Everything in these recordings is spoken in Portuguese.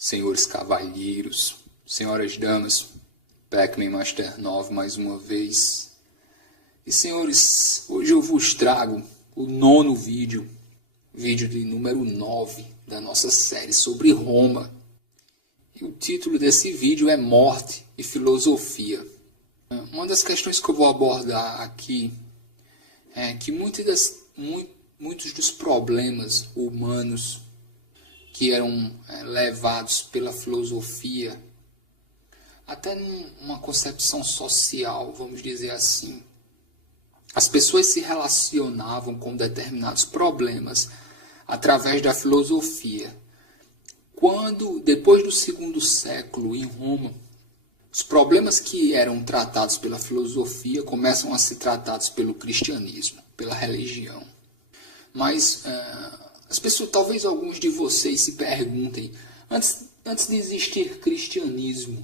Senhores cavalheiros, senhoras damas, Pac-Man Master 9 mais uma vez. E senhores, hoje eu vos trago o nono vídeo de número 9 da nossa série sobre Roma. E o título desse vídeo é Morte e Filosofia. Uma das questões que eu vou abordar aqui é que muitos dos problemas humanos que eram levados pela filosofia, até numa concepção social, vamos dizer assim, as pessoas se relacionavam com determinados problemas através da filosofia. Quando, depois do segundo século, em Roma, os problemas que eram tratados pela filosofia começam a ser tratados pelo cristianismo, pela religião. Mas as pessoas, talvez alguns de vocês se perguntem, antes de existir cristianismo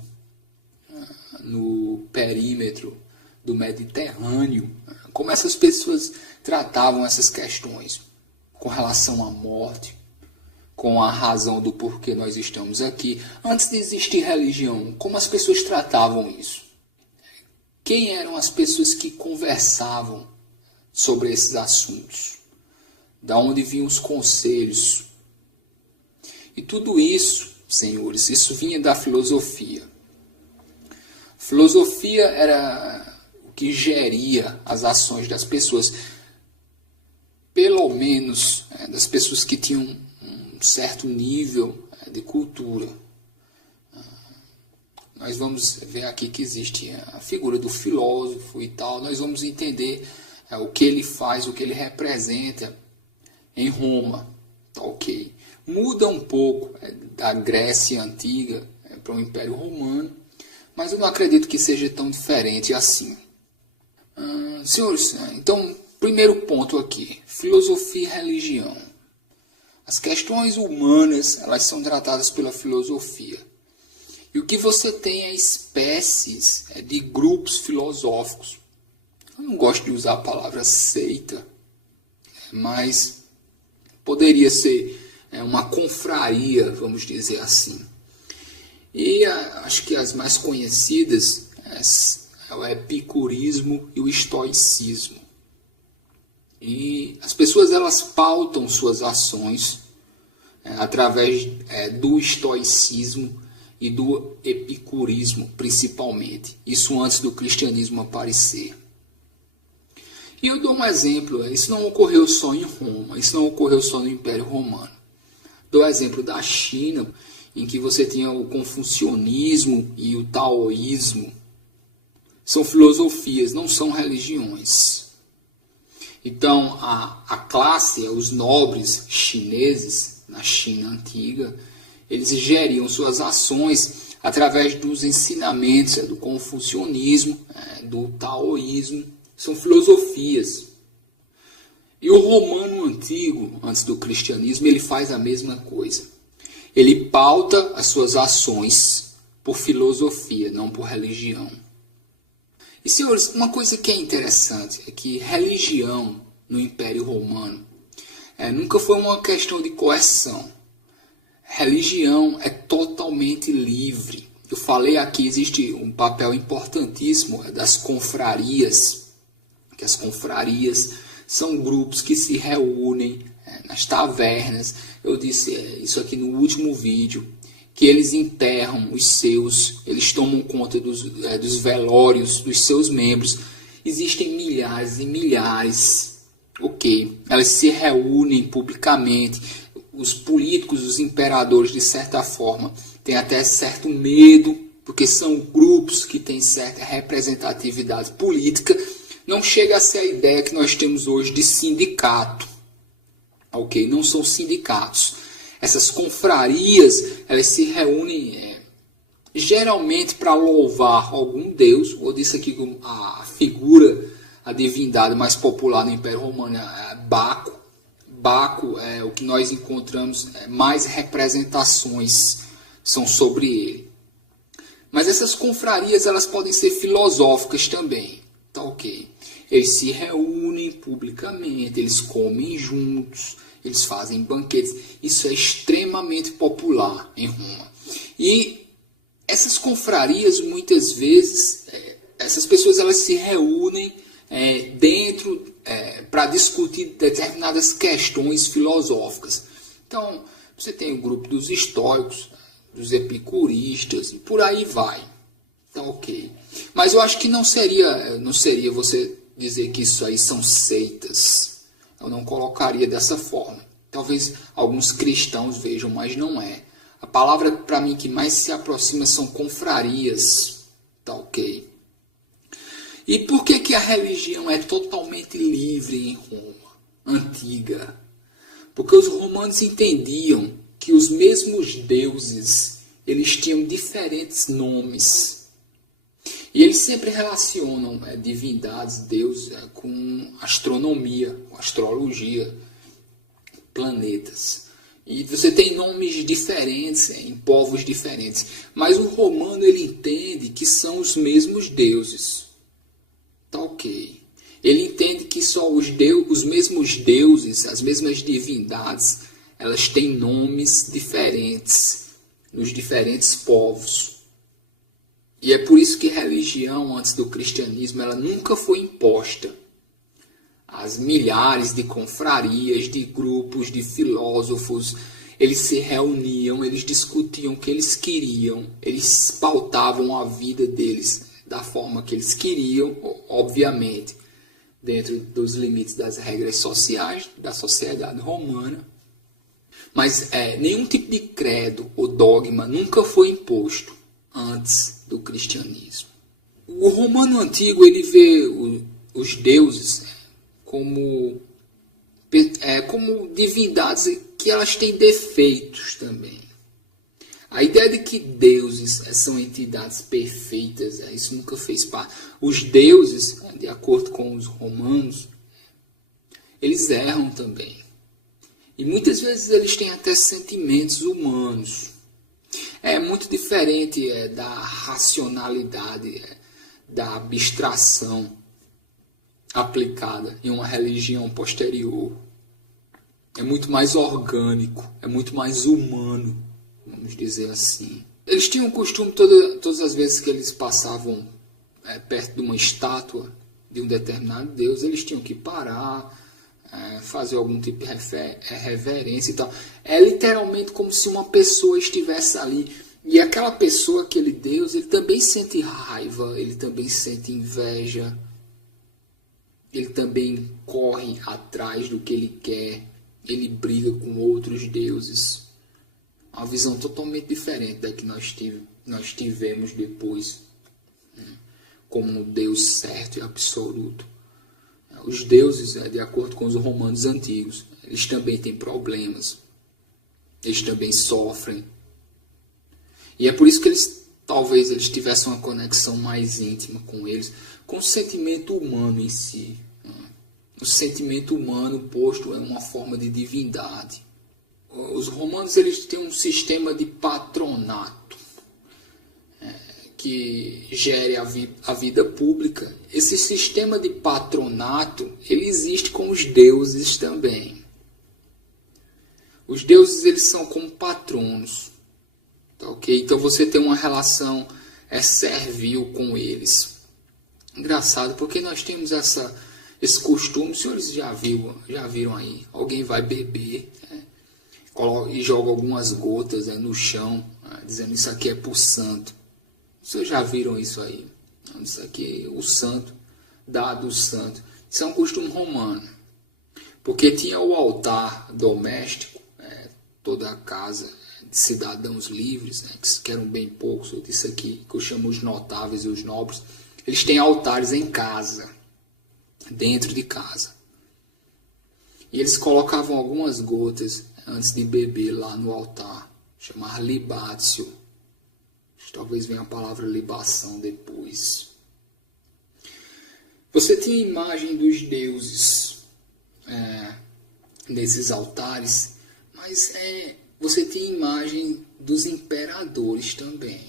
no perímetro do Mediterrâneo, como essas pessoas tratavam essas questões com relação à morte, com a razão do porquê nós estamos aqui. Antes de existir religião, como as pessoas tratavam isso? Quem eram as pessoas que conversavam sobre esses assuntos? Da onde vinham os conselhos? E tudo isso, senhores, isso vinha da filosofia. Filosofia era o que geria as ações das pessoas, pelo menos das pessoas que tinham um certo nível de cultura. Nós vamos ver aqui que existe a figura do filósofo e tal. Nós vamos entender o que ele faz, o que ele representa em Roma. Tá, ok. Muda um pouco da Grécia Antiga para o Império Romano, mas eu não acredito que seja tão diferente assim. Senhores, então, primeiro ponto aqui, filosofia e religião. As questões humanas, elas são tratadas pela filosofia. E o que você tem é espécies de grupos filosóficos. Eu não gosto de usar a palavra seita, mas poderia ser uma confraria, vamos dizer assim. E acho que as mais conhecidas é o epicurismo e o estoicismo. E as pessoas elas pautam suas ações através do estoicismo e do epicurismo, principalmente. Isso antes do cristianismo aparecer. E eu dou um exemplo, isso não ocorreu só em Roma, isso não ocorreu só no Império Romano. Dou o exemplo da China, em que você tinha o confucionismo e o taoísmo. São filosofias, não são religiões. Então, a classe, os nobres chineses, na China antiga, eles geriam suas ações através dos ensinamentos do confucionismo, do taoísmo. São filosofias. E o romano antigo, antes do cristianismo, ele faz a mesma coisa. Ele pauta as suas ações por filosofia, não por religião. E, senhores, uma coisa que é interessante é que religião no Império Romano nunca foi uma questão de coerção. Religião é totalmente livre. Eu falei aqui, existe um papel importantíssimo das confrarias, que as confrarias são grupos que se reúnem nas tavernas. Eu disse isso aqui no último vídeo, que eles enterram os seus, eles tomam conta dos velórios dos seus membros. Existem milhares e milhares, ok? Elas se reúnem publicamente. Os políticos, os imperadores, de certa forma, têm até certo medo, porque são grupos que têm certa representatividade política. Não chega a ser a ideia que nós temos hoje de sindicato, ok? Não são sindicatos. Essas confrarias, elas se reúnem geralmente para louvar algum deus. Eu disse aqui que a figura, a divindade mais popular no Império Romano é Baco. Baco é o que nós encontramos, mais representações são sobre ele. Mas essas confrarias, elas podem ser filosóficas também, tá ok? Eles se reúnem publicamente, eles comem juntos, eles fazem banquetes. Isso é extremamente popular em Roma. E essas confrarias, muitas vezes, essas pessoas elas se reúnem dentro para discutir determinadas questões filosóficas. Então, você tem o grupo dos estoicos, dos epicuristas, e por aí vai. Tá ok. Mas eu acho que não seria você dizer que isso aí são seitas. Eu não colocaria dessa forma. Talvez alguns cristãos vejam, mas não é. A palavra para mim que mais se aproxima são confrarias. Tá ok. E por que a religião é totalmente livre em Roma antiga? Porque os romanos entendiam que os mesmos deuses, eles tinham diferentes nomes. E eles sempre relacionam divindades, deuses, com astronomia, com astrologia, planetas. E você tem nomes diferentes em povos diferentes. Mas o romano ele entende que são os mesmos deuses. Tá ok. Ele entende que só os mesmos deuses, as mesmas divindades, elas têm nomes diferentes nos diferentes povos. E é por isso que a religião, antes do cristianismo, ela nunca foi imposta. As milhares de confrarias, de grupos, de filósofos, eles se reuniam, eles discutiam o que eles queriam, eles pautavam a vida deles da forma que eles queriam, obviamente, dentro dos limites das regras sociais da sociedade romana. Mas nenhum tipo de credo ou dogma nunca foi imposto antes do cristianismo. O romano antigo ele vê os deuses como divindades que elas têm defeitos também. A ideia de que deuses são entidades perfeitas, isso nunca fez parte. Os deuses, de acordo com os romanos, eles erram também. E muitas vezes eles têm até sentimentos humanos. É muito diferente da racionalidade, da abstração aplicada em uma religião posterior. É muito mais orgânico, é muito mais humano, vamos dizer assim. Eles tinham o costume, todas as vezes que eles passavam perto de uma estátua de um determinado deus, eles tinham que parar, fazer algum tipo de reverência e tal. É literalmente como se uma pessoa estivesse ali. E aquela pessoa, aquele Deus, ele também sente raiva, ele também sente inveja, ele também corre atrás do que ele quer, ele briga com outros deuses. Uma visão totalmente diferente da que nós tivemos depois, como um Deus certo e absoluto. Os deuses, de acordo com os romanos antigos, eles também têm problemas. Eles também sofrem. E é por isso que talvez eles tivessem uma conexão mais íntima com eles, com o sentimento humano em si. O sentimento humano posto em uma forma de divindade. Os romanos eles têm um sistema de patronato que gere a vida pública. Esse sistema de patronato ele existe com os deuses também. Os deuses eles são como patronos, tá ok? Então você tem uma relação servil com eles. Engraçado, porque nós temos esse costume, os senhores já viram aí, alguém vai beber e joga algumas gotas no chão, dizendo isso aqui é para o santo. Vocês já viram isso aí? Isso aqui é o santo, dado o santo. Isso é um costume romano. Porque tinha o altar doméstico, toda a casa de cidadãos livres, que eram bem poucos, eu disse aqui, que eu chamo os notáveis e os nobres. Eles têm altares em casa, dentro de casa. E eles colocavam algumas gotas antes de beber lá no altar, chamar libatio. Talvez venha a palavra libação depois. Você tem a imagem dos deuses nesses altares, mas você tem a imagem dos imperadores também.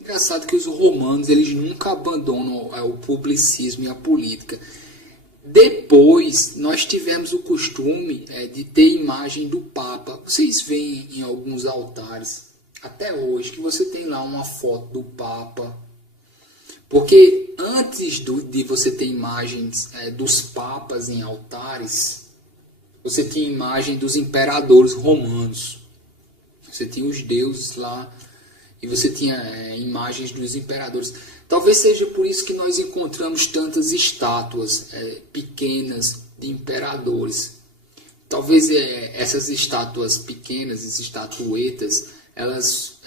Engraçado que os romanos eles nunca abandonam o publicismo e a política. Depois, nós tivemos o costume de ter a imagem do Papa. Vocês veem em alguns altares até hoje, que você tem lá uma foto do Papa. Porque antes de você ter imagens dos papas em altares, você tinha imagem dos imperadores romanos. Você tinha os deuses lá e você tinha imagens dos imperadores. Talvez seja por isso que nós encontramos tantas estátuas pequenas de imperadores. Talvez essas estátuas pequenas, essas estatuetas, elas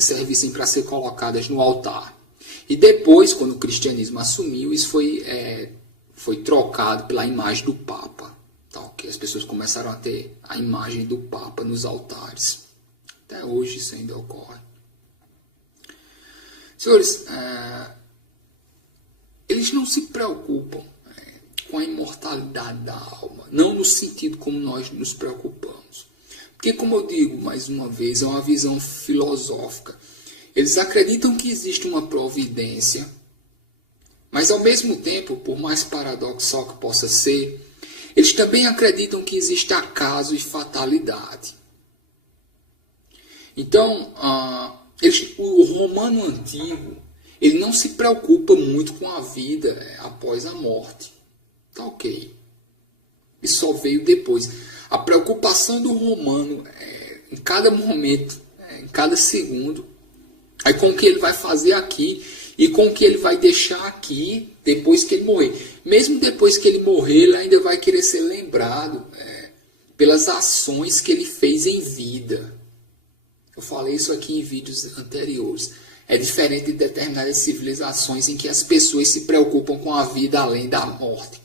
servissem para ser colocadas no altar. E depois, quando o cristianismo assumiu, isso foi trocado pela imagem do Papa. Tá, que as pessoas começaram a ter a imagem do Papa nos altares. Até hoje isso ainda ocorre. Senhores, eles não se preocupam com a imortalidade da alma, não no sentido como nós nos preocupamos. Porque, como eu digo mais uma vez, é uma visão filosófica. Eles acreditam que existe uma providência, mas ao mesmo tempo, por mais paradoxal que possa ser, eles também acreditam que existe acaso e fatalidade. Então, o romano antigo, ele não se preocupa muito com a vida após a morte. Tá ok. Isso só veio depois. A preocupação do romano em cada momento, em cada segundo, é com o que ele vai fazer aqui e com o que ele vai deixar aqui depois que ele morrer. Mesmo depois que ele morrer, ele ainda vai querer ser lembrado pelas ações que ele fez em vida. Eu falei isso aqui em vídeos anteriores. É diferente de determinadas civilizações em que as pessoas se preocupam com a vida além da morte.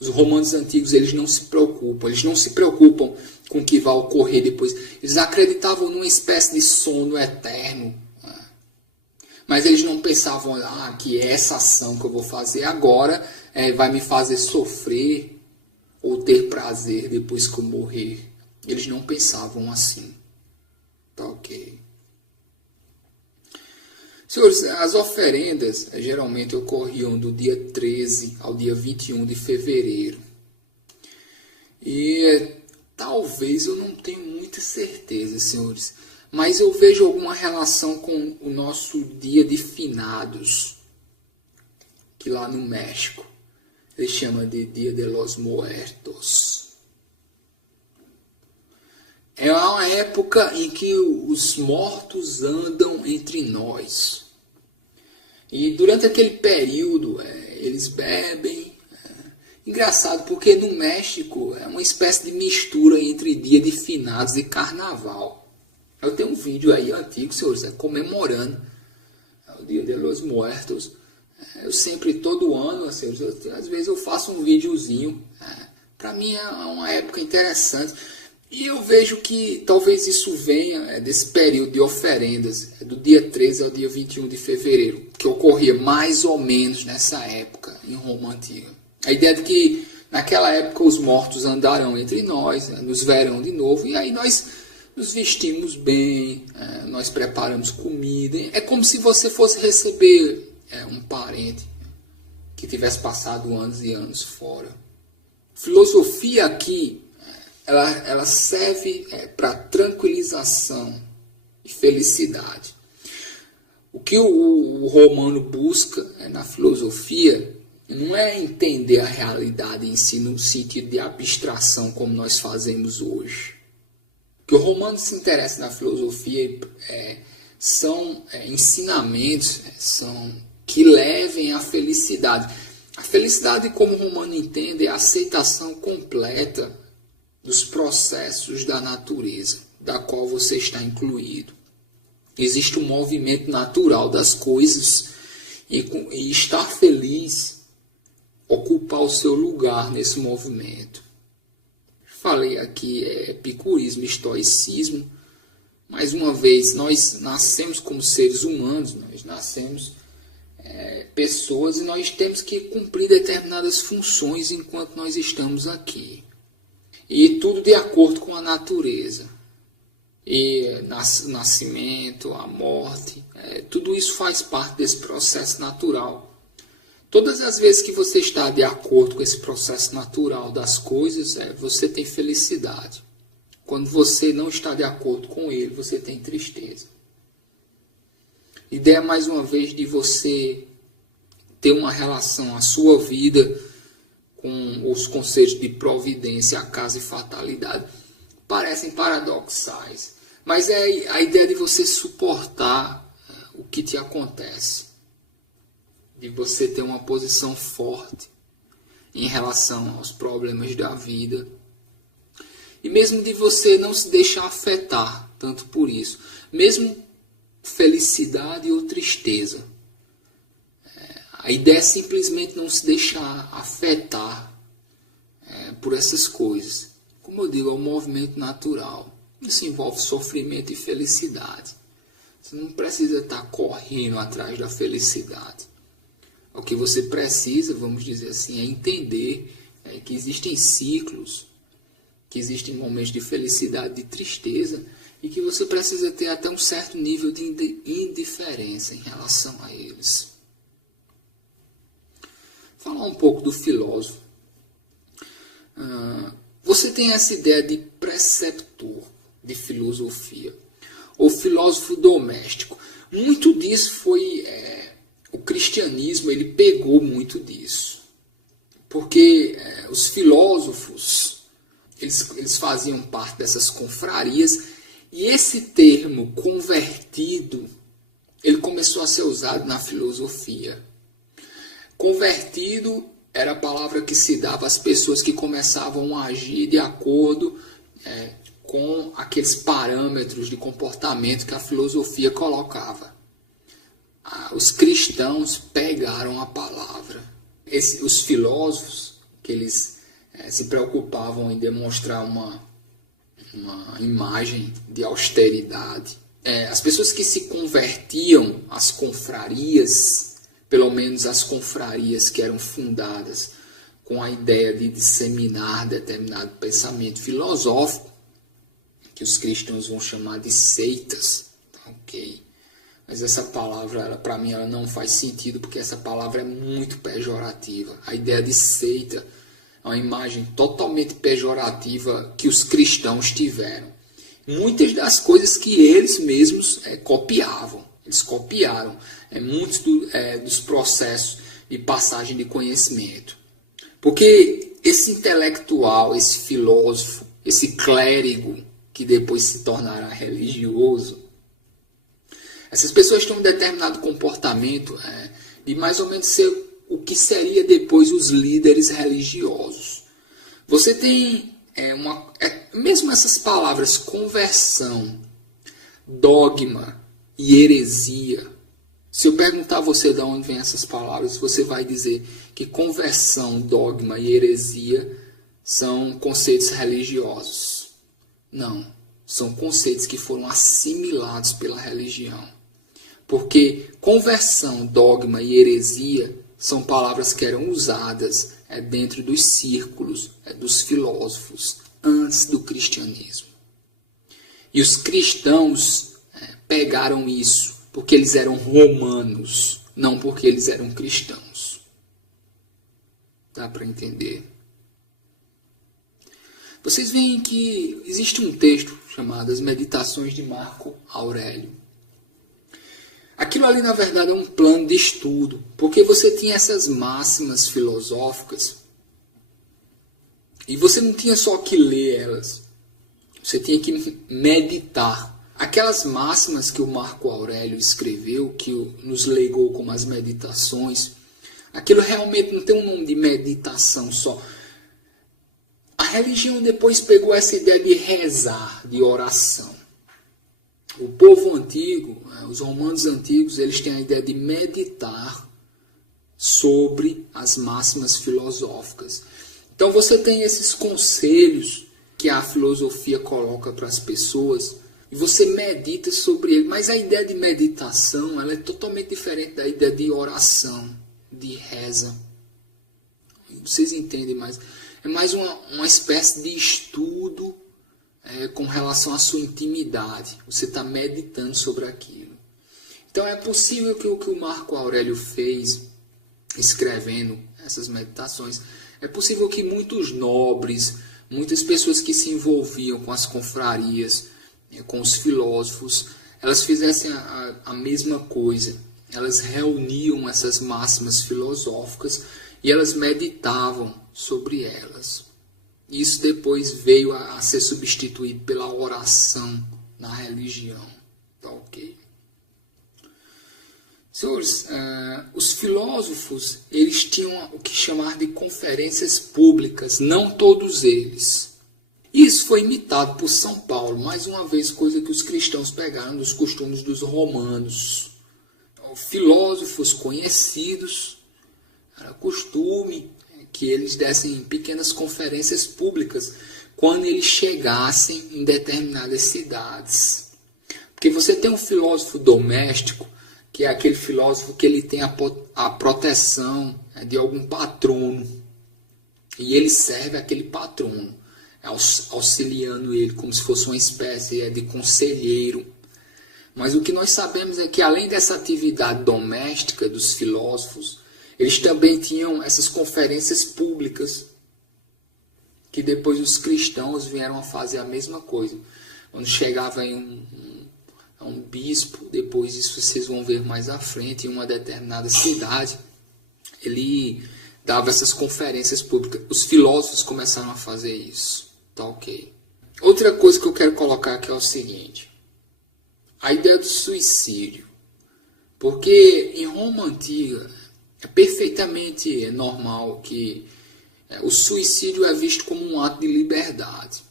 Os romanos antigos, eles não se preocupam com o que vai ocorrer depois. Eles acreditavam numa espécie de sono eterno. Mas eles não pensavam que essa ação que eu vou fazer agora vai me fazer sofrer ou ter prazer depois que eu morrer. Eles não pensavam assim. Tá ok. Senhores, as oferendas geralmente ocorriam do dia 13 ao dia 21 de fevereiro. E talvez eu não tenha muita certeza, senhores, mas eu vejo alguma relação com o nosso dia de finados, que lá no México eles chamam de Dia de los Muertos. É uma época em que os mortos andam entre nós. E durante aquele período, eles bebem. Engraçado, porque no México é uma espécie de mistura entre dia de finados e carnaval. Eu tenho um vídeo aí antigo, senhores, comemorando o Dia de los Muertos. Eu sempre, todo ano, senhores, às vezes eu faço um videozinho. Para mim é uma época interessante. E eu vejo que talvez isso venha desse período de oferendas, do dia 13 ao dia 21 de fevereiro, que ocorria mais ou menos nessa época em Roma Antiga. A ideia de que naquela época os mortos andarão entre nós, nos verão de novo, e aí nós nos vestimos bem, nós preparamos comida. É como se você fosse receber um parente que tivesse passado anos e anos fora. Filosofia aqui, ela serve para tranquilização e felicidade. O que o romano busca na filosofia não é entender a realidade em si no sentido de abstração como nós fazemos hoje. O que o romano se interessa na filosofia são ensinamentos que levem à felicidade. A felicidade, como o romano entende, é a aceitação completa dos processos da natureza, da qual você está incluído. Existe um movimento natural das coisas e estar feliz, ocupar o seu lugar nesse movimento. Falei aqui epicurismo, estoicismo. Mais uma vez, nós nascemos como seres humanos, nós nascemos pessoas e nós temos que cumprir determinadas funções enquanto nós estamos aqui. E tudo de acordo com a natureza. E o nascimento, a morte, tudo isso faz parte desse processo natural. Todas as vezes que você está de acordo com esse processo natural das coisas, você tem felicidade. Quando você não está de acordo com ele, você tem tristeza. Ideia, mais uma vez, de você ter uma relação, a sua vida, com os conceitos de providência, acaso e fatalidade, parecem paradoxais. Mas é a ideia de você suportar o que te acontece. De você ter uma posição forte em relação aos problemas da vida. E mesmo de você não se deixar afetar tanto por isso. Mesmo felicidade ou tristeza. A ideia é simplesmente não se deixar afetar por essas coisas. Como eu digo, é um movimento natural. Isso envolve sofrimento e felicidade. Você não precisa estar correndo atrás da felicidade. O que você precisa, vamos dizer assim, é entender que existem ciclos, que existem momentos de felicidade, de tristeza, e que você precisa ter até um certo nível de indiferença em relação a eles. Falar um pouco do filósofo. Você tem essa ideia de preceptor de filosofia, ou filósofo doméstico. Muito disso foi... o cristianismo, ele pegou muito disso. Porque os filósofos, eles faziam parte dessas confrarias, e esse termo convertido, ele começou a ser usado na filosofia. Convertido era a palavra que se dava às pessoas que começavam a agir de acordo com aqueles parâmetros de comportamento que a filosofia colocava. Os cristãos pegaram a palavra. Os filósofos, que eles se preocupavam em demonstrar uma imagem de austeridade. As pessoas que se convertiam às confrarias, pelo menos as confrarias que eram fundadas com a ideia de disseminar determinado pensamento filosófico, que os cristãos vão chamar de seitas, ok? Mas essa palavra, para mim, ela não faz sentido, porque essa palavra é muito pejorativa. A ideia de seita é uma imagem totalmente pejorativa que os cristãos tiveram. Muitas das coisas que eles mesmos copiavam. Eles copiaram muitos dos processos de passagem de conhecimento. Porque esse intelectual, esse filósofo, esse clérigo, que depois se tornará religioso, essas pessoas têm um determinado comportamento de mais ou menos ser o que seria depois os líderes religiosos. Você tem mesmo essas palavras, conversão, dogma e heresia. Se eu perguntar a você de onde vêm essas palavras, você vai dizer que conversão, dogma e heresia são conceitos religiosos. Não, são conceitos que foram assimilados pela religião. Porque conversão, dogma e heresia são palavras que eram usadas dentro dos círculos dos filósofos antes do cristianismo. E os cristãos pegaram isso porque eles eram romanos, não porque eles eram cristãos. Dá para entender? Vocês veem que existe um texto chamado As Meditações de Marco Aurélio. Aquilo ali, na verdade, é um plano de estudo, porque você tinha essas máximas filosóficas e você não tinha só que ler elas, você tinha que meditar. Aquelas máximas que o Marco Aurélio escreveu, que nos legou como as meditações, aquilo realmente não tem um nome de meditação só. A religião depois pegou essa ideia de rezar, de oração. O povo antigo, os romanos antigos, eles têm a ideia de meditar sobre as máximas filosóficas. Então você tem esses conselhos que a filosofia coloca para as pessoas e você medita sobre ele. Mas a ideia de meditação ela é totalmente diferente da ideia de oração, de reza. Vocês entendem mais? É mais uma espécie de estudo com relação à sua intimidade. Você está meditando sobre aquilo. Então é possível que o que o Marco Aurélio fez, escrevendo essas meditações, é possível que muitos nobres, muitas pessoas que se envolviam com as confrarias, com os filósofos, elas fizessem a mesma coisa. Elas reuniam essas máximas filosóficas e elas meditavam sobre elas. Isso depois veio a ser substituído pela oração na religião. Tá ok? Senhores, os filósofos, eles tinham o que chamar de conferências públicas, não todos eles. Isso foi imitado por São Paulo, mais uma vez, coisa que os cristãos pegaram dos costumes dos romanos. Filósofos conhecidos, era costume que eles dessem pequenas conferências públicas quando eles chegassem em determinadas cidades. Porque você tem um filósofo doméstico, que é aquele filósofo que ele tem a proteção de algum patrono, e ele serve aquele patrono, auxiliando ele como se fosse uma espécie de conselheiro. Mas o que nós sabemos é que, além dessa atividade doméstica dos filósofos, eles também tinham essas conferências públicas, que depois os cristãos vieram a fazer a mesma coisa. Quando chegava em um bispo, depois isso vocês vão ver mais à frente, em uma determinada cidade, ele dava essas conferências públicas. Os filósofos começaram a fazer isso. Tá ok. Outra coisa que eu quero colocar aqui é o seguinte. A ideia do suicídio. Porque em Roma Antiga é perfeitamente normal que o suicídio é visto como um ato de liberdade.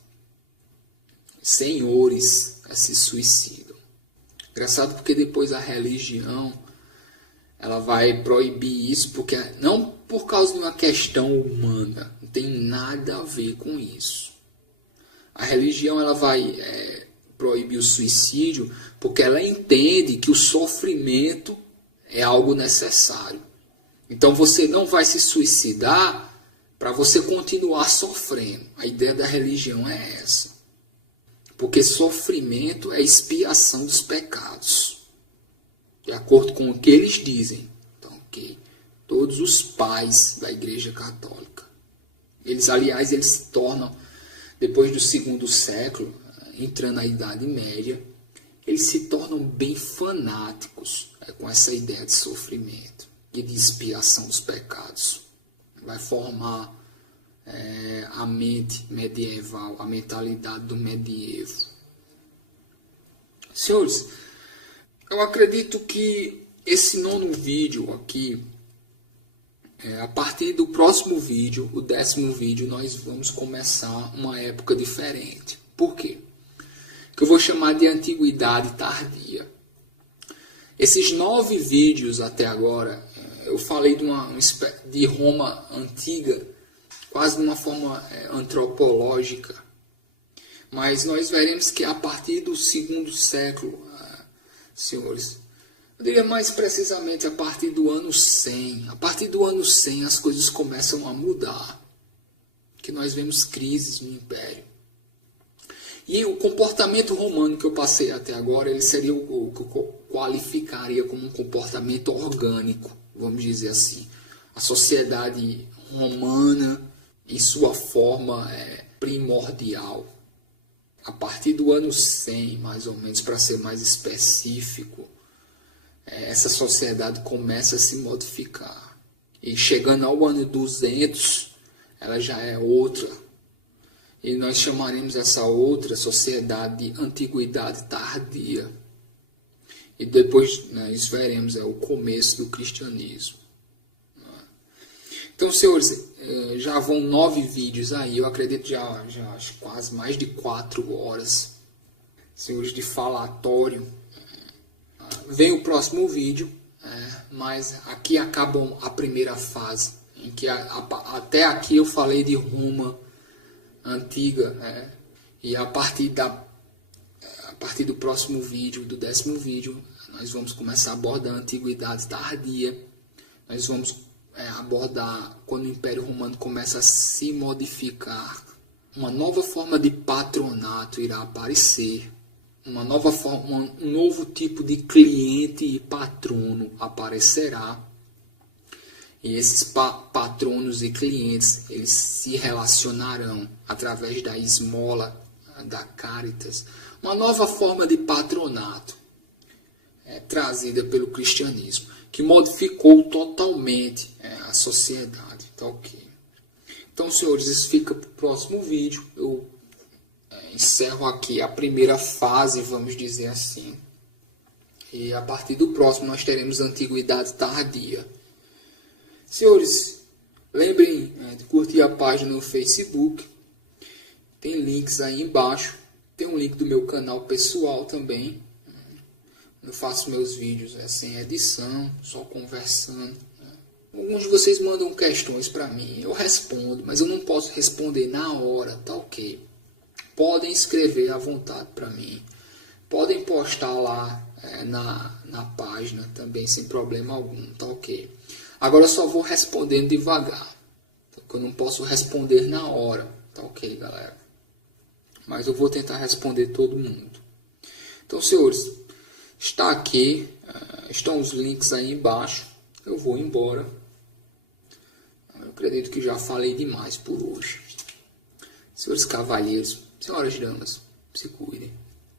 Senhores se suicidam. Engraçado porque depois a religião ela vai proibir isso, porque não por causa de uma questão humana, não tem nada a ver com isso. A religião ela vai proibir o suicídio porque ela entende que o sofrimento é algo necessário. Então você não vai se suicidar para você continuar sofrendo. A ideia da religião é essa. Porque sofrimento é expiação dos pecados. De acordo com o que eles dizem. Então, ok. Todos os pais da Igreja Católica. Eles, aliás, eles se tornam, depois do 2º século, entrando na Idade Média, eles se tornam bem fanáticos com essa ideia de sofrimento e de expiação dos pecados. Vai formar a mente medieval, a mentalidade do medievo. Senhores, eu acredito que esse 9º vídeo aqui, a partir do próximo vídeo, o 10º vídeo, nós vamos começar uma época diferente. Por quê? Que eu vou chamar de Antiguidade Tardia. Esses 9 vídeos até agora, eu falei de Roma Antiga, quase de uma forma antropológica. Mas nós veremos que a partir do 2º século, senhores, eu diria mais precisamente a partir do ano 100. A partir do ano 100 as coisas começam a mudar. Que nós vemos crises no Império. E o comportamento romano que eu passei até agora, ele seria o que eu qualificaria como um comportamento orgânico, vamos dizer assim. A sociedade romana, em sua forma primordial. A partir do ano 100, mais ou menos, para ser mais específico, essa sociedade começa a se modificar. E chegando ao ano 200, ela já é outra. E nós chamaremos essa outra sociedade de Antiguidade Tardia. E depois nós veremos o começo do cristianismo. Então, senhores, já vão 9 vídeos aí. Eu acredito já acho quase mais de 4 horas, senhores, de falatório. Vem o próximo vídeo, mas aqui acaba a primeira fase, em que até aqui eu falei de Roma Antiga, e a partir do próximo vídeo, do 10º vídeo, nós vamos começar a abordar a Antiguidade Tardia. Nós vamos abordar quando o Império Romano começa a se modificar. Uma nova forma de patronato irá aparecer. Uma nova forma, um novo tipo de cliente e patrono aparecerá. E esses patronos e clientes, eles se relacionarão através da esmola, da Caritas, uma nova forma de patronato trazida pelo cristianismo, que modificou totalmente a sociedade. Tá ok? Então, senhores, isso fica para o próximo vídeo. Eu encerro aqui a primeira fase, vamos dizer assim. E a partir do próximo nós teremos a Antiguidade Tardia. Senhores, lembrem de curtir a página no Facebook. Tem links aí embaixo. Tem um link do meu canal pessoal também. Eu faço meus vídeos sem edição, só conversando. Alguns de vocês mandam questões para mim. Eu respondo, mas eu não posso responder na hora, tá ok? Podem escrever à vontade para mim. Podem postar lá na página também, sem problema algum, tá ok? Agora eu só vou respondendo devagar, porque eu não posso responder na hora, tá ok, galera? Mas eu vou tentar responder todo mundo. Então, senhores, está aqui, estão os links aí embaixo. Eu vou embora. Eu acredito que já falei demais por hoje. Senhores cavalheiros, senhoras e damas, se cuidem.